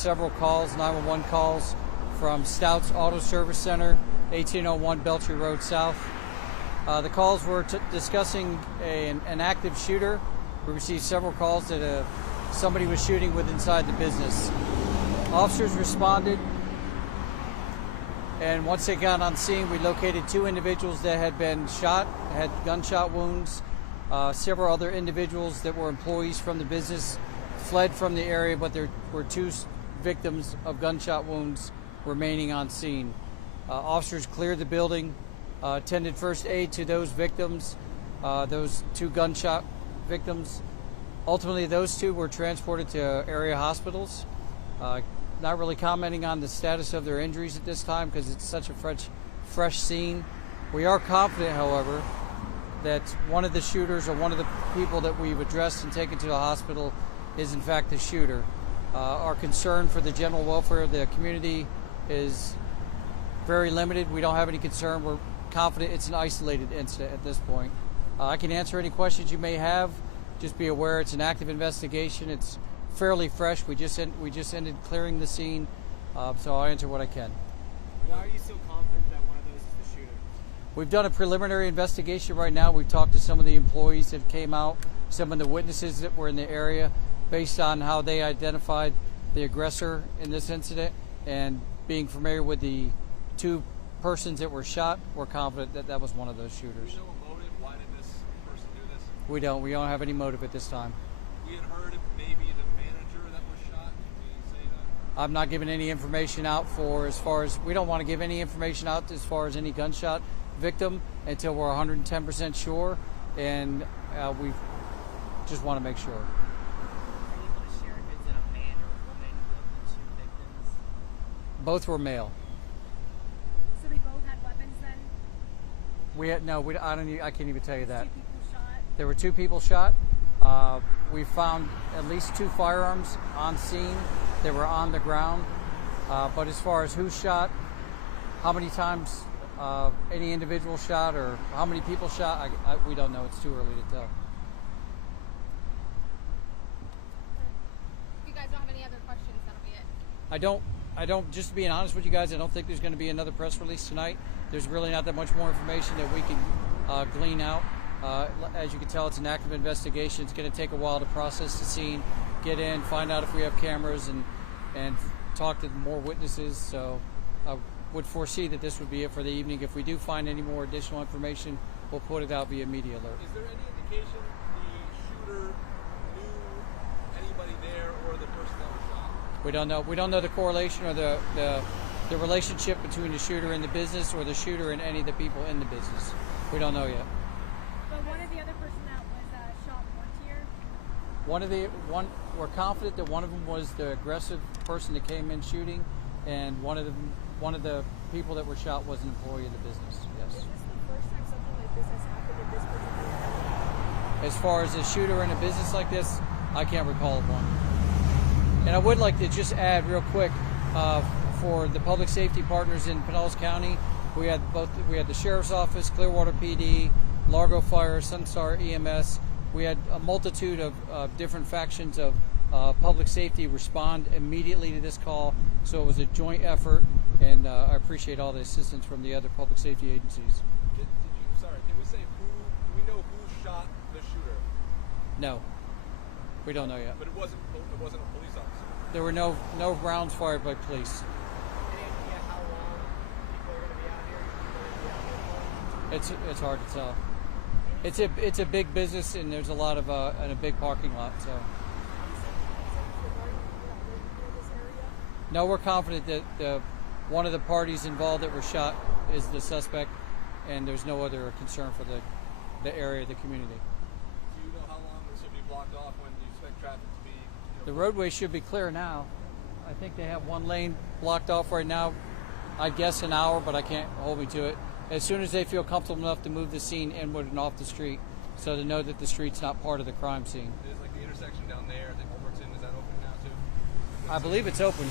several calls, 911 calls from Stout's Auto Service Center, 1801 Belcher Road South. The calls were discussing an active shooter. We received several calls that somebody was shooting with inside the business. Officers responded, and once they got on scene, we located 2 individuals that had been shot, had gunshot wounds. Several other individuals that were employees from the business fled from the area, but there were 2 victims of gunshot wounds remaining on scene. Officers cleared the building, attended first aid to those victims, those 2 gunshot victims. Ultimately, those 2 were transported to area hospitals. Not really commenting on the status of their injuries at this time because it's such a fresh scene. We are confident, however, that one of the shooters or one of the people that we've addressed and taken to the hospital is in fact the shooter. Our concern for the general welfare of the community is very limited. We don't have any concern. We're confident it's an isolated incident at this point. I can answer any questions you may have. Just be aware it's an active investigation. It's fairly fresh. We just ended clearing the scene, so I'll answer what I can. Why are you so confident that one of those is the shooter? We've done a preliminary investigation right now. We've talked to some of the employees that came out, some of the witnesses that were in the area, based on how they identified the aggressor in this incident, and being familiar with the 2 persons that were shot, we're confident that that was one of those shooters. Do you know a motive? Why did this person do this? We don't have any motive at this time. We had heard of maybe the manager that was shot. Can we say that? I'm not giving any information out we don't want to give any information out as far as any gunshot victim until we're 110% sure, and we just want to make sure. Are you able to share if it's a man or a woman of the 2 victims? Both were male. So they both had weapons then? I can't even tell you that. 2 people shot? There were 2 people shot. We found at least 2 firearms on scene that were on the ground. But as far as who shot, how many times any individual shot, or how many people shot, we don't know. It's too early to tell. If you guys don't have any other questions, that'll be it. I don't, just being honest with you guys, I don't think there's going to be another press release tonight. There's really not that much more information that we can glean out. As you can tell, it's an active investigation. It's going to take a while to process the scene, get in, find out if we have cameras, and talk to more witnesses. So I would foresee that this would be it for the evening. If we do find any more additional information, we'll put it out via media alert. Is there any indication the shooter knew anybody there or the person that was shot? We don't know. We don't know the correlation or the relationship between the shooter and the business, or the shooter and any of the people in the business. We don't know yet. But one of the other person that was shot once here? We're confident that one of them was the aggressive person that came in shooting, and one of the people that were shot was an employee of the business. Yes. Is this the first time something like this has happened in this particular area? As far as a shooter in a business like this, I can't recall of one. And I would like to just add real quick, for the public safety partners in Pinellas County, we had the Sheriff's Office, Clearwater PD, Largo Fire, Sunstar EMS. We had a multitude of different factions of public safety respond immediately to this call, so it was a joint effort, and I appreciate all the assistance from the other public safety agencies. Can we say do we know who shot the shooter? No, we don't know yet. But it wasn't a police officer. There were no rounds fired by police. Any idea how long people are going to be out here? People are going to be out here for? It's hard to tell. It's a big business, and there's a lot of and a big parking lot. So no, we're confident that one of the parties involved that were shot is the suspect, and there's no other concern for the area, the community. Do you know how long this will be blocked off? When do you expect traffic to be? The roadway should be clear now. I think they have one lane blocked off right now. I'd guess an hour, but I can't hold me to it. As soon as they feel comfortable enough to move the scene inward and off the street, so to know that the street's not part of the crime scene. Is like the intersection down there, the Overton, is that open now too? I believe it's open.